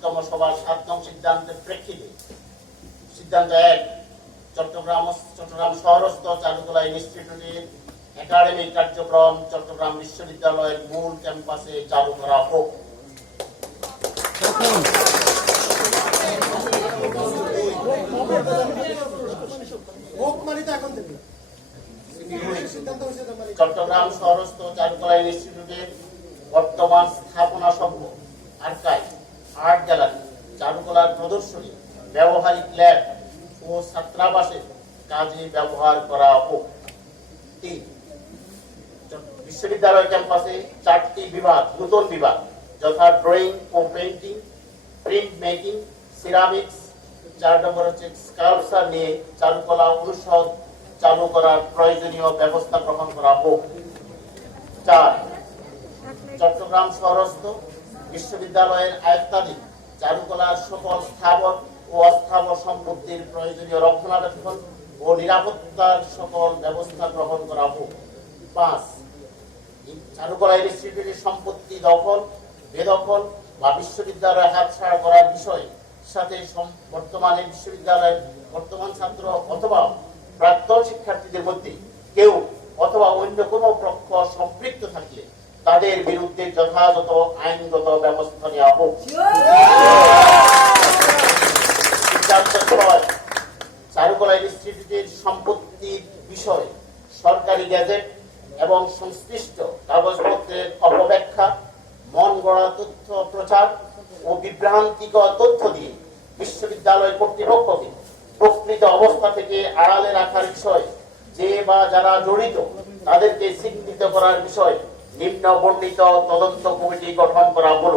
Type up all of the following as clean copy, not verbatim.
25তম সভার 7 নং সিদ্ধান্তের প্রেক্ষিতে সিদ্ধান্ত 1 চট্টগ্রাম শহরস্থ চারুকলা ইনস্টিটিউটের একাডেমিক কার্যক্রম চট্টগ্রাম বিশ্ববিদ্যালয়ের মূল ক্যাম্পাসে চালু করা হোক। চট্টগ্রাম শহরস্থ চারুকলা ইনস্টিটিউটের বর্তমান স্থাপনা সমূহ আর্কাইভ, আর্ট গ্যালারি, চারুকলার প্রদর্শনী, ব্যবহারিক ল্যাব ও ছাত্রাবাসের কাজে ব্যবহার করা হোক। 3 বিশ্ববিদ্যালয় ক্যাম্পাসে 4টি বিভাগ, নতুন বিভাগ যথা ড্রয়িং ও পেইন্টিং, প্রিন্ট মেকিং, সিরামিক্স, 4 নম্বর হচ্ছে স্কাল্পচার নিয়ে চারুকলা অনুষদ চালু করার প্রয়োজনীয় ব্যবস্থা গ্রহণ করা হোক। 4 চট্টগ্রাম শহরস্থ বিশ্ববিদ্যালয়ের আয়ত্তাধীন চারুকলার সকল স্থাবর ও অস্থাবর সম্পত্তির প্রয়োজনীয় রক্ষণাবেক্ষণ ও নিরাপত্তার সকল ব্যবস্থা গ্রহণ করা হোক। 5 চারুকলা ইনস্টিটিউটের সম্পত্তি দখল, বেদখল বা বিশ্ববিদ্যালয় হাতছাড়া করার বিষয়ে সাথে বর্তমানে বিশ্ববিদ্যালয়ের বর্তমান ছাত্র অথবা প্রাক্তন শিক্ষার্থীদের মধ্যে কেউ অথবা অন্য কোনো পক্ষ সম্পৃক্ত থাকলে তাদের বিরুদ্ধে যথাযথ আইনগত ব্যবস্থা নেওয়া হোক। সিদ্ধান্ত 6 চারুকলা ইনস্টিটিউটের সম্পত্তির বিষয়ে সরকারি গেজেট এবং সংশ্লিষ্ট কাগজপত্রের অপব্যাখ্যা, মন গড়া তথ্য প্রচার ও বিভ্রান্তিকর তথ্য দিয়ে বিশ্ববিদ্যালয় কর্তৃপক্ষকে প্রকৃত অবস্থা থেকে আড়ালে রাখার বিষয়ে যে বা যারা জড়িত তাদেরকে চিহ্নিত করার বিষয়ে নিম্ন বর্ণিত তদন্ত কমিটি গঠন করা হল।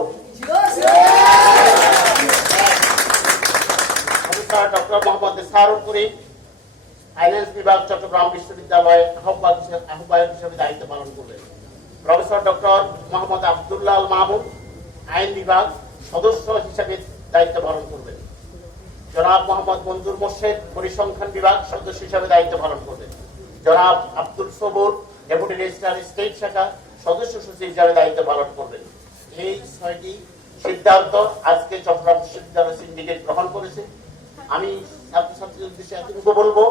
ডক্টর মোহাম্মদ সারুল করিম, ফাইন্যান্স বিভাগ, চট্টগ্রাম বিশ্ববিদ্যালয়ের আহ্বায়ক হিসেবে দায়িত্ব পালন করবেন। প্রফেসর ডক্টর মোহাম্মদ আব্দুল্লাহ মাহমুদ, আইন বিভাগ সদস্য হিসেবে দায়িত্ব পালন করবেন। জনাব মোহাম্মদ মঞ্জুর মোর্শেদ, পরিসংখ্যান বিভাগ সদস্য হিসেবে দায়িত্ব পালন করবেন। জনাব আব্দুল সবুর, ডেপুটি রেজিস্ট্রার স্টেট শাখা সদস্য সচিব হিসেবে দায়িত্ব পালন করবেন। এই 6টি সিদ্ধান্ত আজকে চট্টগ্রাম বিশ্ববিদ্যালয় সিন্ডিকেট গ্রহণ করেছে। আমি ছাত্রছাত্রীদের উদ্দেশ্যে এতটুকু বলবো,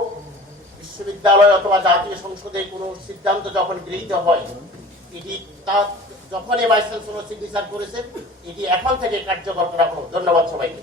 বিশ্ববিদ্যালয় অথবা জাতীয় সংসদে কোনো সিদ্ধান্ত যখন গৃহীত হয়, এটি তার যখনই ভাইস চ্যান্সেলর সিগনেচার করেছে, এটি এখন থেকে কার্যকর করা হলো। ধন্যবাদ সবাইকে।